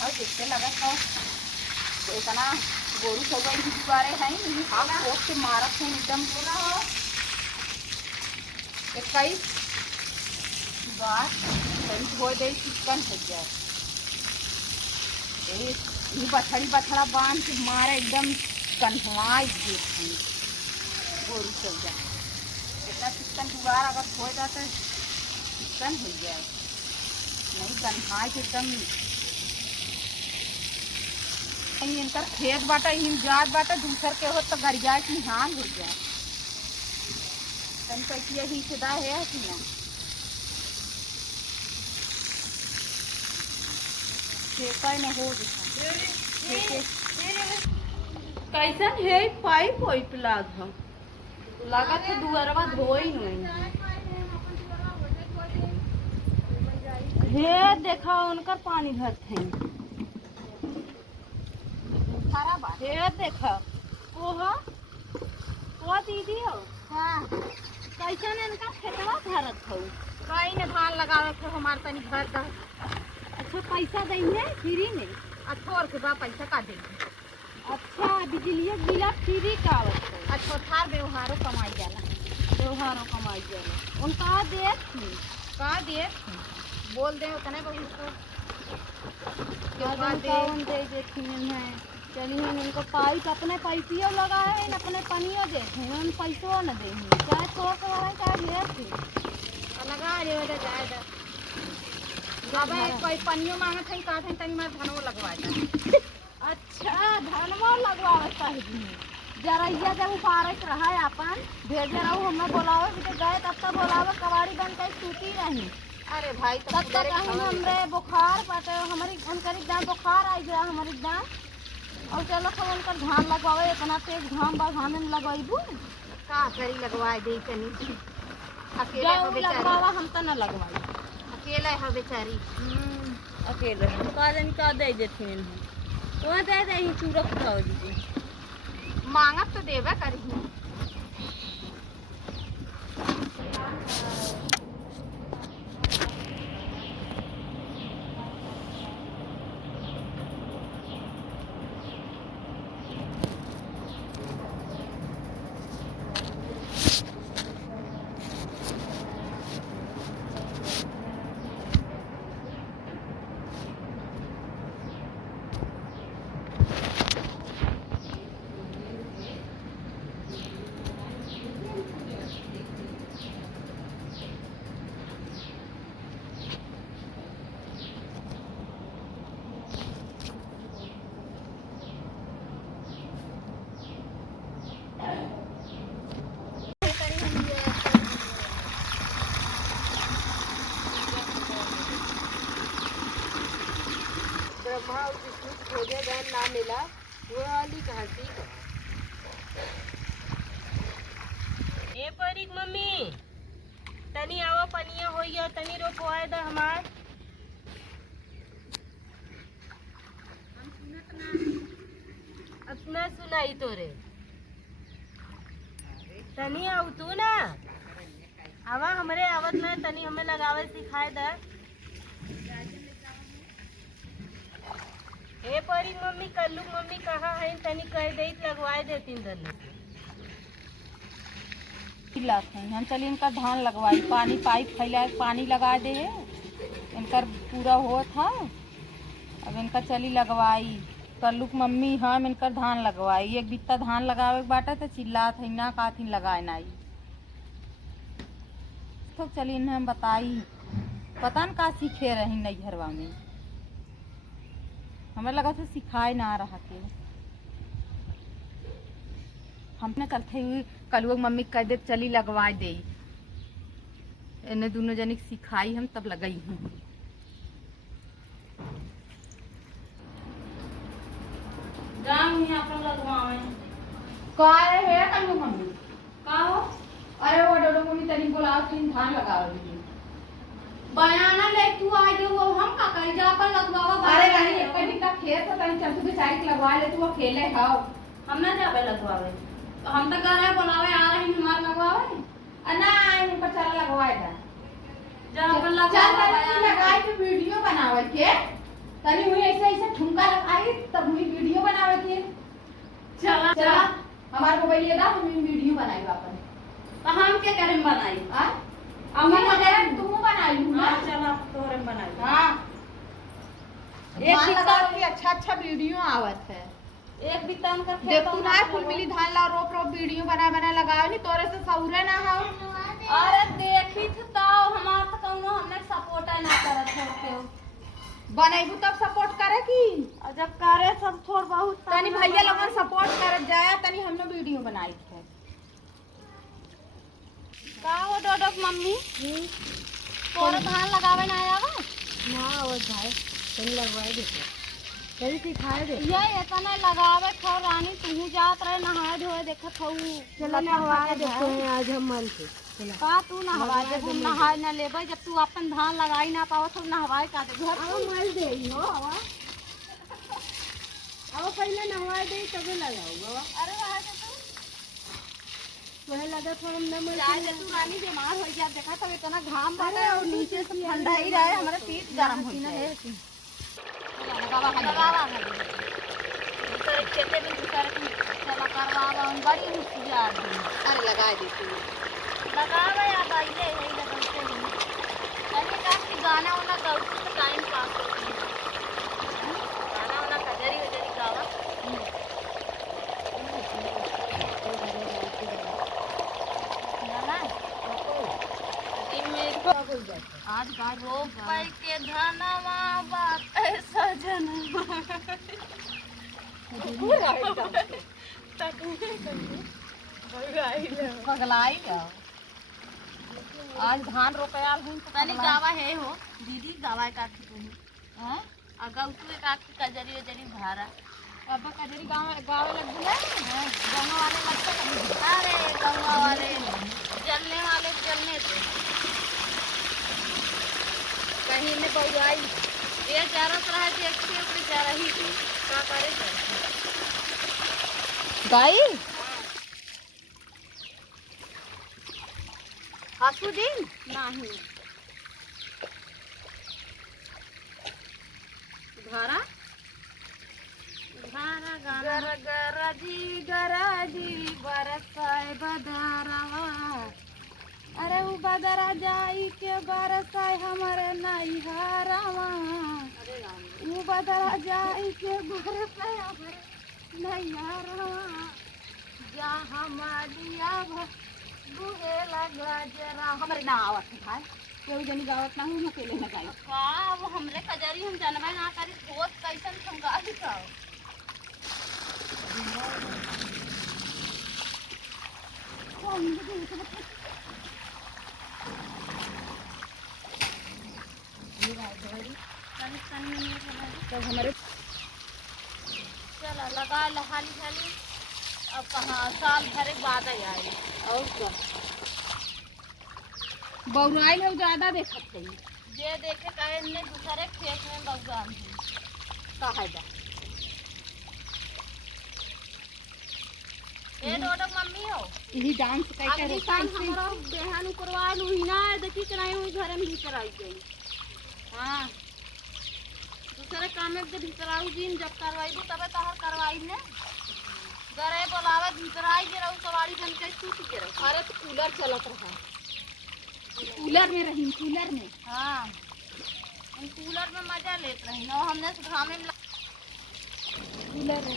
हो देखते लगा था इतना गोरू सगुआ ही दुआरे हैं नहीं हाथ कोट के मारत हैं एकदम पूरा हो 21 बार तरी धो दे चिकन हो जाए ये बछड़ा बांध के मारा एकदम कन्हवाई देते गोरू सगुआ इतना चिकन दुआर अगर हो जाता है चिकन हो जाए नहीं कन्हाई के एकदम इनकर खेत बाटा इन जात बाटा दूसर के हो तो गरिया की हान हो जाए तन कैसे ही सदा है कि ना खेता न हो कैसन है पाइप वाइप लाग लगा तो दुअरवा धोई नहीं हे देखा उनकर पानी भरते हैं हे देखा ओहा ओ दीदी हो हाँ कैसन इनका खेतवा भरत हो कहीं ने धान लगावे थे हमारे तनी घर दा अच्छा पैसा देंगे फ्री में अठोर के बाद पैसा का देंगे अच्छा बिजली बिला फ्री का आवत है अच्छा थार व्यवहारों कमाई जाला त्योहारों कमाई जाला उनका देख का दे बोल दे उतने बहुत कौन दे देती है चलिए हम इनको पाइप अपने पैसियों लगाए हैं अपने पनियों देते हैं हम पैसों न देंगे चाहे थोक वाला चाहे ढेर थी लगा रे वजह जाए अबे कोई पनियों मांगत है का थे तनी मार धनवा लगवा दे अच्छा धनवा लगवावे चाहिए जरैया जब उपारत रहा है अपन भेजे रहू हमें बोलावे कि गए तब तक बोलावे कबाड़ी बन के सूती नहीं अरे भाई तब तक हमरे बुखार पटे हमारी उनकर एकदम बुखार आई गया हमारी एकदम और चलो सब उनकर धान लगवावे इतना तेज घाम बा घाम में लगवाइबू का करी लगवाए दे तनी अकेले हो बेचारी लगवावा हम तो न लगवाई अकेले हो बेचारी अकेले का जन का दे देथिन वो दे दे ही चूरक खाओ दीदी मांगत तो देवे करही ब्रह्मा और विष्णु खोजे गए ना मिला वो वाली कहानी ए परिक मम्मी तनी आवा पनिया हो गया तनी रोकवाए दा हमार अपना सुनाई तोरे तनी आऊ तू ना आवा हमरे आवत ना तनी हमें लगावे सिखाए दा ए परी मम्मी कल्लू मम्मी कहाँ है तनी कह दे लगवाए देती हम चलिए इनका धान लगवाई पानी पाइप फैलाए पानी लगा दे इनकर पूरा हो था अब इनका चली लगवाई कल्लू मम्मी हम इनकर धान लगवाई एक बित्ता धान लगावे बाटा तो चिल्ला थे ना का थी लगाए नाई तो चलिए इन्हें हम बताई पता न का सीखे रही नई घरवा में हमें लगा था सिखाए ना रहा के हमने चलते हुए कल वो मम्मी कह दे चली लगवा दे इन्हें दोनों जने सिखाई हम तब लगाई हूँ का है कल मम्मी का हो अरे वो डोडो मम्मी तनी बोलाओ तीन धान लगाओ दीजिए बयाना ले तू आ जो वो हम का कहीं जा कर लगवावा अरे नहीं एक दिन का खेत है तनी चल तू बेचारी के लगवा ले तू अकेले खाओ हम ना जावे लगवावे हम तो कर रहे बोलावे आ रहे हमार लगवावे ना आई ऊपर चल लगवाए दा जा अपन चल तनी लगाई के वीडियो बनावे के तनी हुई ऐसे ऐसे चला हमारे मोबाइल ये दा हम वीडियो बनाई अपन। तो हम क्या करें बनाई? हां अम्मा लगे तू बनाई हां चला तोरे बनाई। हां एक लगा के अच्छा वीडियो आवत है। एक बितान का देख तू ना फुल मिली धान ला रोप रोप वीडियो बना लगावे नहीं तोरे से सौरे ना हो। अरे देखी तो हमार तो कौनो हमने सपोर्ट ना करत हो के बनाइबू तब सपोर्ट करे की और जब करे सब थोड़ बहुत तनी भैया लोगन सपोर्ट करत जाया तनी हमने वीडियो बनाई है। का हो डोडक मम्मी तोरे धान लगावे ना आवा ना वो भाई तनी लगवाई दे तनी सिखाए दे ये इतना लगावे खो रानी तू जात रहे नहाए धोए देखत हऊ चलो नहवाए देखते हैं आज हम मन से। का तू नहवा दे तुम नहाए न लेबै जब तू अपन धान लगाई ना पावत तो नहवाए का दे घर अब मल दे हो आवा अब पहले नहवाए दे तबे लगाऊंगा। अरे वहां से तू वह लगा थोड़ा ना मल चाय दे तू रानी बीमार हो जा देखा तब इतना घाम बाटे और नीचे से ठंडा ही रहे हमारे पेट गरम हो जाए लगावा दूसरे खेते में दूसरे की चला करवावा उन बड़ी होशियार है। अरे लगा दे तू लगावा या बाइले यही लगाते हैं ऐसे काफी गाना वाना गाओ तो टाइम पास होती है गाना वाना कजरी वजरी गावा ना दिन में आज गाय रोपाई के धनवा बात सजन पगलाई आज धान रोपयाल हूं तनी गावा है हो दीदी गावा का तू हां अगा तू एक आख कजरी वजरी भारा अब कजरी गावे लग गया गाँव वाले लगते अरे गाँव वाले जलने थे कहीं ने बउआई ये चारों तरह के एक से ऊपर जा रही थी क्या करे गाई हासू दिन नहीं घरा घरा गरजी बरसाए बदरवा अरे उ बदरा जाई के बरसाए हमारे नैहरवा उ बदरा जाई के बरसाए हमारे नैहरवा जा हमारिया बुहे लगा जरा हमारे ना आवत है भाई केहू जनी गावत ना हूं अकेले ना गाई का वो हमरे कजरी हम जानबे ना करी बहुत कैसन हम गा दिखाओ तब हमारे चला लगा हाली हाली अब कहाँ साल भर बाद आए और क्या बौराई लोग ज्यादा देखत है जे देखे कहे ने दूसरे खेत में बगवान का है बा ए डोडो मम्मी हो यही डांस करके अगली साल हमारा बेहान करवा लू ही ना देखी कि नहीं हुई घर में भीतर आई गई हां दूसरे काम में के भीतर आऊ दिन जब करवाई दू तबे तोहर करवाई ने घरे बोलावे भीतर आई के रहू सवारी बन के सूत के रहू अरे तो कूलर चलत रहा कूलर में रही कूलर में हां हम कूलर में मजा लेत रही ना हमने घामे में कूलर